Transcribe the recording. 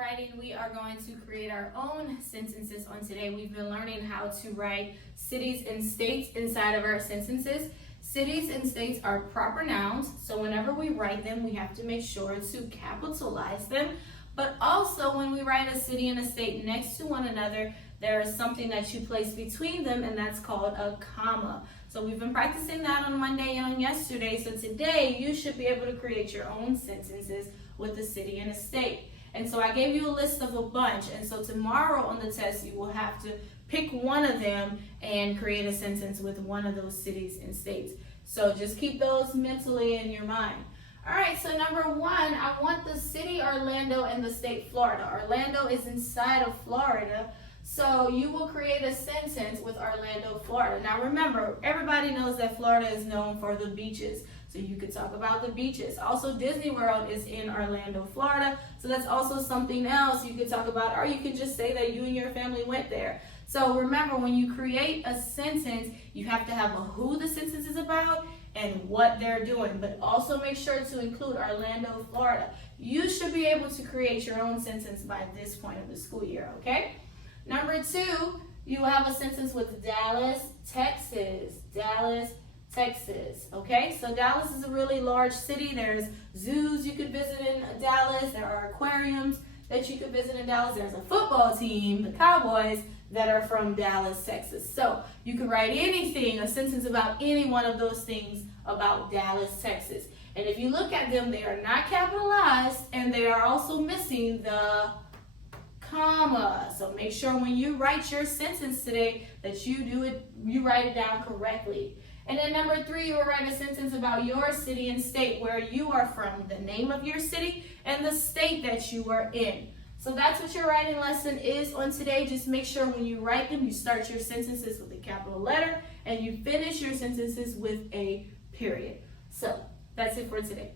writing, we are going to create our own sentences on today. We've been learning how to write cities and states inside of our sentences. Cities and states are proper nouns, so whenever we write them, we have to make sure to capitalize them. But also, when we write a city and a state next to one another, there is something that you place between them, and that's called a comma. So we've been practicing that on Monday and on yesterday. So today, you should be able to create your own sentences with a city and a state. And so I gave you a list of a bunch. And so tomorrow on the test, you will have to pick one of them and create a sentence with one of those cities and states. So just keep those mentally in your mind. All right, so number one, I want the city Orlando and the state Florida. Orlando is inside of Florida. So you will create a sentence with Orlando, Florida. Now remember, everybody knows that Florida is known for the beaches. So you could talk about the beaches. Also, Disney World is in Orlando, Florida. So that's also something else you could talk about, or you could just say that you and your family went there. So remember, when you create a sentence, you have to have a who the sentence is about and what they're doing. But also make sure to include Orlando, Florida. You should be able to create your own sentence by this point of the school year, okay? Number two, you will have a sentence with Dallas, Texas. Dallas, Texas, okay? So Dallas is a really large city. There's zoos you could visit in Dallas. There are aquariums that you could visit in Dallas. There's a football team, the Cowboys, that are from Dallas, Texas. So you can write anything, a sentence about any one of those things about Dallas, Texas. And if you look at them, they are not capitalized, and they are also missing the comma. So make sure when you write your sentence today that you write it down correctly. And then number three, you will write a sentence about your city and state, where you are from, the name of your city, and the state that you are in. So that's what your writing lesson is on today. Just make sure when you write them, you start your sentences with a capital letter, and you finish your sentences with a period. So that's it for today.